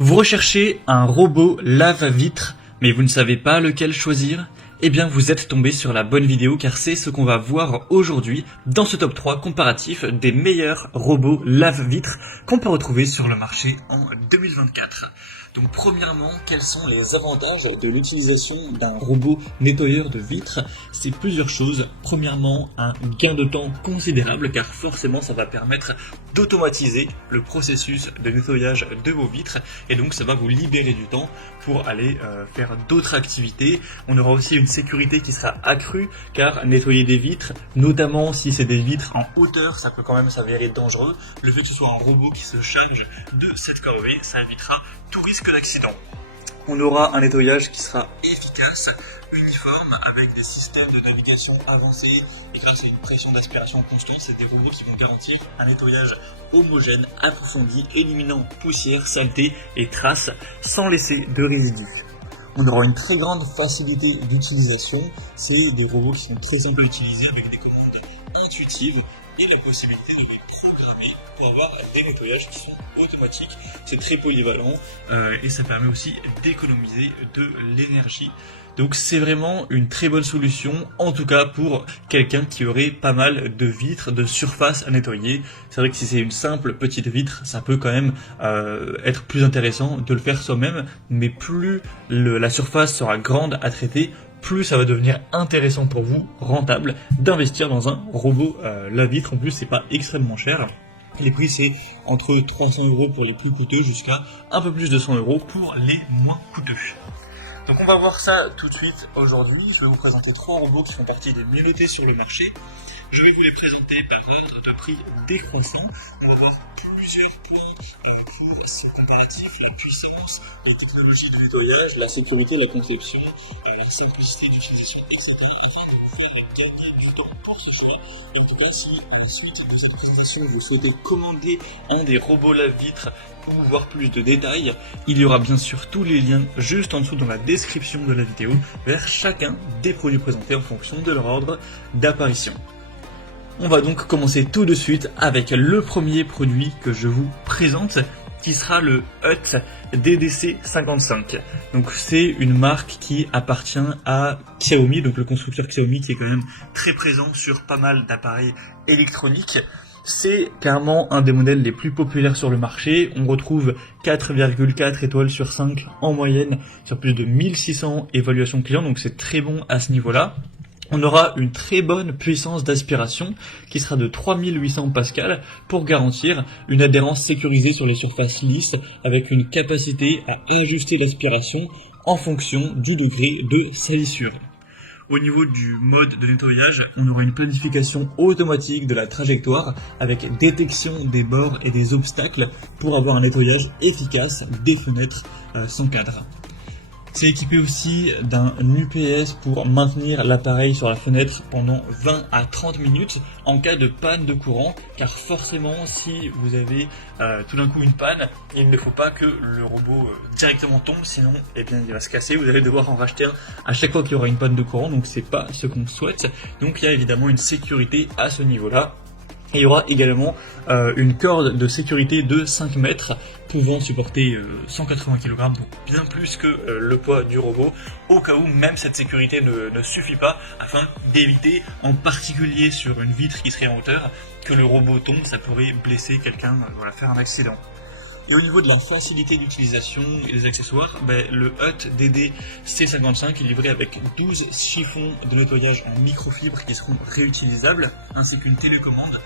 Vous recherchez un robot lave-vitre, mais vous ne savez pas lequel choisir? Eh bien, vous êtes tombé sur la bonne vidéo car c'est ce qu'on va voir aujourd'hui dans ce top 3 comparatif des meilleurs robots lave-vitre qu'on peut retrouver sur le marché en 2024. Donc premièrement, quels sont les avantages de l'utilisation d'un robot nettoyeur de vitres? C'est plusieurs choses. Premièrement, un gain de temps considérable car forcément ça va permettre d'automatiser le processus de nettoyage de vos vitres et donc ça va vous libérer du temps pour aller faire d'autres activités. On aura aussi une sécurité qui sera accrue car nettoyer des vitres, notamment si c'est des vitres en hauteur, ça peut quand même s'avérer dangereux. Le fait que ce soit un robot qui se charge de cette corvée, ça évitera tout risque d'accident. On aura un nettoyage qui sera efficace, uniforme, avec des systèmes de navigation avancés et grâce à une pression d'aspiration constante, c'est des robots qui vont garantir un nettoyage homogène, approfondi, éliminant poussière, saleté et traces sans laisser de résidus. On aura une très grande facilité d'utilisation, c'est des robots qui sont très simples à utiliser avec des commandes intuitives et la possibilité de les programmer pour avoir des nettoyages qui sont automatiques. C'est très polyvalent et ça permet aussi d'économiser de l'énergie. Donc c'est vraiment une très bonne solution, en tout cas pour quelqu'un qui aurait pas mal de vitres, de surface à nettoyer. C'est vrai que si c'est une simple petite vitre, ça peut quand même être plus intéressant de le faire soi-même, mais plus la surface sera grande à traiter, plus ça va devenir intéressant pour vous, rentable, d'investir dans un robot lave-vitre. En plus, c'est pas extrêmement cher. Les prix, c'est entre 300 € pour les plus coûteux jusqu'à un peu plus de 100 € pour les moins coûteux. Donc on va voir ça tout de suite aujourd'hui. Je vais vous présenter 3 robots qui font partie des mieux notés sur le marché. Je vais vous les présenter par ordre de prix décroissant. On va voir plusieurs points pour ce comparatif, la puissance, les technologies de nettoyage, la sécurité, la conception, la simplicité d'utilisation, etc. afin de pouvoir gagner du temps pour ce choix. Et en tout cas, si ensuite de cette présentation vous souhaitez commander un des robots lave-vitres pour voir plus de détails, il y aura bien sûr tous les liens juste en dessous dans la description de la vidéo vers chacun des produits présentés en fonction de leur ordre d'apparition. On va donc commencer tout de suite avec le premier produit que je vous présente, qui sera le Hut DDC55. Donc c'est une marque qui appartient à Xiaomi, donc le constructeur Xiaomi qui est quand même très présent sur pas mal d'appareils électroniques. C'est clairement un des modèles les plus populaires sur le marché. On retrouve 4,4 étoiles sur 5 en moyenne sur plus de 1600 évaluations clients, donc c'est très bon à ce niveau-là. On aura une très bonne puissance d'aspiration qui sera de 3800 pascal pour garantir une adhérence sécurisée sur les surfaces lisses avec une capacité à ajuster l'aspiration en fonction du degré de salissure. Au niveau du mode de nettoyage, on aura une planification automatique de la trajectoire avec détection des bords et des obstacles pour avoir un nettoyage efficace des fenêtres sans cadre. C'est équipé aussi d'un UPS pour maintenir l'appareil sur la fenêtre pendant 20 à 30 minutes en cas de panne de courant, car forcément si vous avez tout d'un coup une panne, il ne faut pas que le robot directement tombe, sinon eh bien, il va se casser, vous allez devoir en racheter un à chaque fois qu'il y aura une panne de courant, donc c'est pas ce qu'on souhaite. Donc il y a évidemment une sécurité à ce niveau-là. Et il y aura également une corde de sécurité de 5 mètres pouvant supporter 180 kg, donc bien plus que le poids du robot, au cas où même cette sécurité ne suffit pas, afin d'éviter, en particulier sur une vitre qui serait en hauteur, que le robot tombe, ça pourrait blesser quelqu'un, faire un accident. Et au niveau de la facilité d'utilisation et des accessoires, le Hut DDC55 est livré avec 12 chiffons de nettoyage en microfibre qui seront réutilisables, ainsi qu'une télécommande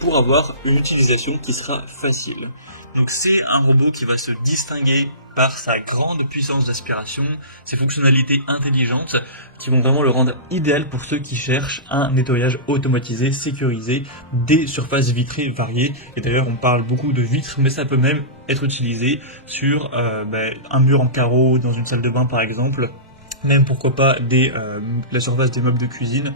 pour avoir une utilisation qui sera facile. Donc c'est un robot qui va se distinguer par sa grande puissance d'aspiration, ses fonctionnalités intelligentes qui vont vraiment le rendre idéal pour ceux qui cherchent un nettoyage automatisé, sécurisé, des surfaces vitrées variées. Et d'ailleurs on parle beaucoup de vitres, mais ça peut même être utilisé sur un mur en carreau dans une salle de bain par exemple. Même pourquoi pas la surface des meubles de cuisine.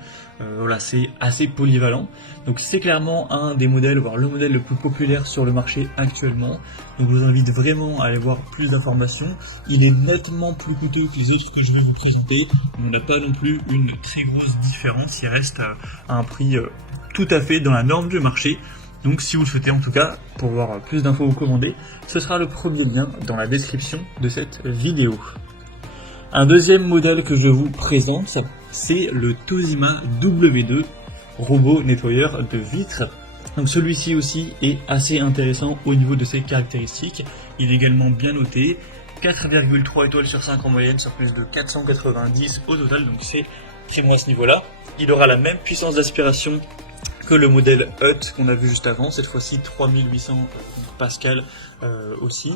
C'est assez polyvalent. Donc c'est clairement un des modèles, voire le modèle le plus populaire sur le marché actuellement. Donc je vous invite vraiment à aller voir plus d'informations. Il est nettement plus coûteux que les autres que je vais vous présenter. On n'a pas non plus une très grosse différence. Il reste à un prix tout à fait dans la norme du marché. Donc si vous le souhaitez en tout cas, pour voir plus d'infos ou commander, ce sera le premier lien dans la description de cette vidéo. Un deuxième modèle que je vous présente, c'est le Toshiba W2 robot nettoyeur de vitres. Donc celui-ci aussi est assez intéressant au niveau de ses caractéristiques. Il est également bien noté, 4,3 étoiles sur 5 en moyenne sur plus de 490 au total, donc c'est très bon à ce niveau-là. Il aura la même puissance d'aspiration que le modèle Hut qu'on a vu juste avant, cette fois-ci 3800 pascal aussi,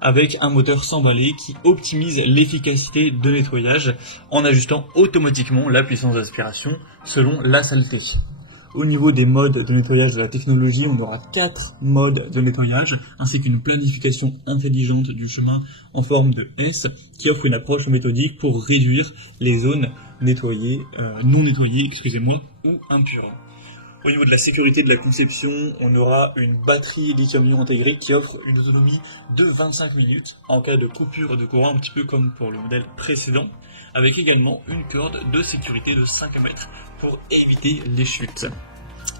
avec un moteur sans balai qui optimise l'efficacité de nettoyage en ajustant automatiquement la puissance d'aspiration selon la saleté. Au niveau des modes de nettoyage de la technologie, on aura 4 modes de nettoyage, ainsi qu'une planification intelligente du chemin en forme de S, qui offre une approche méthodique pour réduire les zones nettoyées, non nettoyées, ou impures. Au niveau de la sécurité de la conception, on aura une batterie lithium-ion intégrée qui offre une autonomie de 25 minutes en cas de coupure de courant, un petit peu comme pour le modèle précédent, avec également une corde de sécurité de 5 mètres pour éviter les chutes.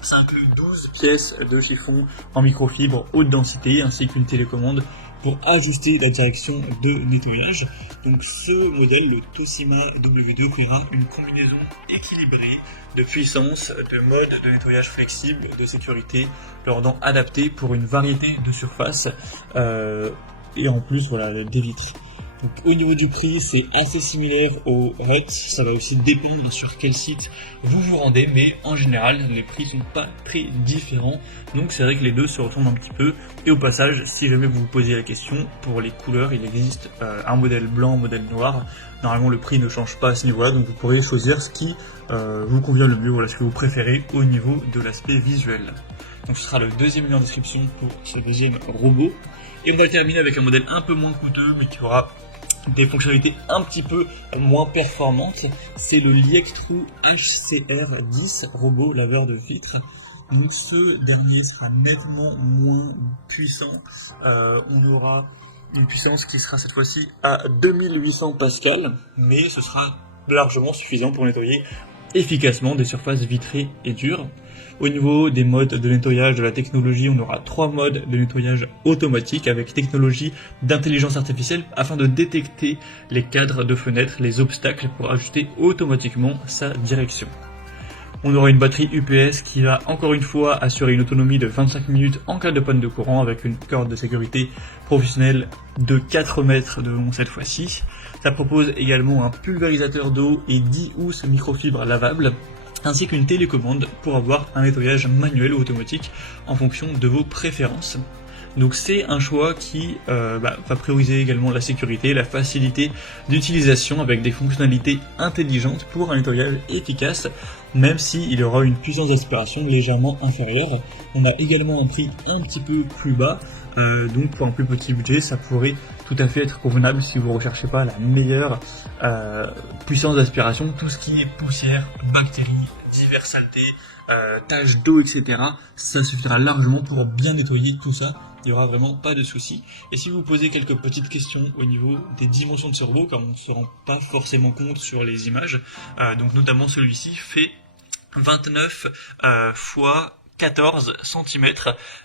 Ça inclut 12 pièces de chiffon en microfibre haute densité ainsi qu'une télécommande pour ajuster la direction de nettoyage. Donc ce modèle, le Toshiba W2, offrira une combinaison équilibrée de puissance, de mode de nettoyage flexible, de sécurité, le rendant adapté pour une variété de surfaces et en plus voilà, des vitres. Donc, au niveau du prix, c'est assez similaire au Hut, ça va aussi dépendre sur quel site vous vous rendez, mais en général, les prix sont pas très différents, donc c'est vrai que les deux se ressemblent un petit peu. Et au passage, si jamais vous vous posez la question, pour les couleurs, il existe un modèle blanc, un modèle noir. Normalement, le prix ne change pas à ce niveau-là, donc vous pourrez choisir ce qui vous convient le mieux, voilà, ce que vous préférez au niveau de l'aspect visuel. Donc ce sera le deuxième lien en description pour ce deuxième robot. Et on va terminer avec un modèle un peu moins coûteux, mais qui aura des fonctionnalités un petit peu moins performantes. C'est le Liectrou HCR10 robot laveur de vitres. Donc ce dernier sera nettement moins puissant. On aura une puissance qui sera cette fois-ci à 2800 pascal, mais ce sera largement suffisant pour nettoyer efficacement des surfaces vitrées et dures. Au niveau des modes de nettoyage de la technologie, on aura 3 modes de nettoyage automatique avec technologie d'intelligence artificielle afin de détecter les cadres de fenêtres, les obstacles pour ajuster automatiquement sa direction. On aura une batterie UPS qui va encore une fois assurer une autonomie de 25 minutes en cas de panne de courant avec une corde de sécurité professionnelle de 4 mètres de long cette fois-ci. Ça propose également un pulvérisateur d'eau et 10 housses microfibres lavables, ainsi qu'une télécommande pour avoir un nettoyage manuel ou automatique en fonction de vos préférences. Donc c'est un choix qui va prioriser également la sécurité, la facilité d'utilisation avec des fonctionnalités intelligentes pour un nettoyage efficace, même s'il aura une puissance d'aspiration légèrement inférieure. On a également un prix un petit peu plus bas, donc pour un plus petit budget, ça pourrait tout à fait être convenable si vous ne recherchez pas la meilleure puissance d'aspiration. Tout ce qui est poussière, bactéries, diverses saletés, taches d'eau, etc. ça suffira largement pour bien nettoyer tout ça. Il n'y aura vraiment pas de souci. Et si vous posez quelques petites questions au niveau des dimensions de ce robot, car on ne se rend pas forcément compte sur les images, donc notamment celui-ci fait 29 fois 14 cm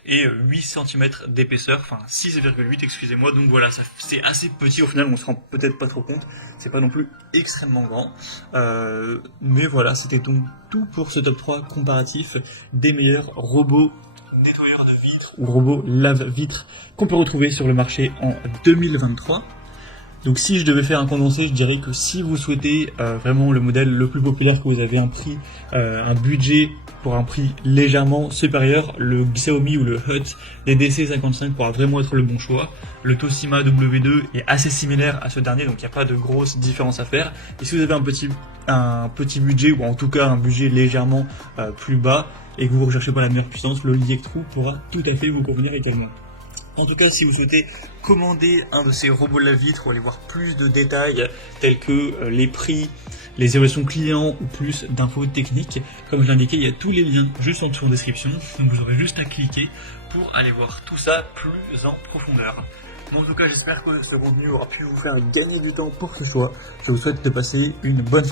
et 8 cm d'épaisseur, enfin 6,8 excusez-moi, donc voilà, c'est assez petit au final, on se rend peut-être pas trop compte, c'est pas non plus extrêmement grand, mais voilà, c'était donc tout pour ce top 3 comparatif des meilleurs robots nettoyeurs de vitres ou robots lave-vitres qu'on peut retrouver sur le marché en 2023. Donc si je devais faire un condensé, je dirais que si vous souhaitez vraiment le modèle le plus populaire, que vous avez un prix, un budget pour un prix légèrement supérieur, le Xiaomi ou le Hut DDC55 pourra vraiment être le bon choix. Le Toshiba W2 est assez similaire à ce dernier, donc il n'y a pas de grosse différence à faire. Et si vous avez un petit budget, ou en tout cas un budget légèrement plus bas, et que vous ne recherchez pas la meilleure puissance, le Liectrou pourra tout à fait vous convenir également. En tout cas, si vous souhaitez commander un de ces robots lave-vitres ou aller voir plus de détails tels que les prix, les évaluations clients ou plus d'infos techniques, comme je l'indiquais, il y a tous les liens juste en dessous en description, donc vous aurez juste à cliquer pour aller voir tout ça plus en profondeur. Bon, en tout cas, j'espère que ce contenu aura pu vous faire gagner du temps pour ce choix. Je vous souhaite de passer une bonne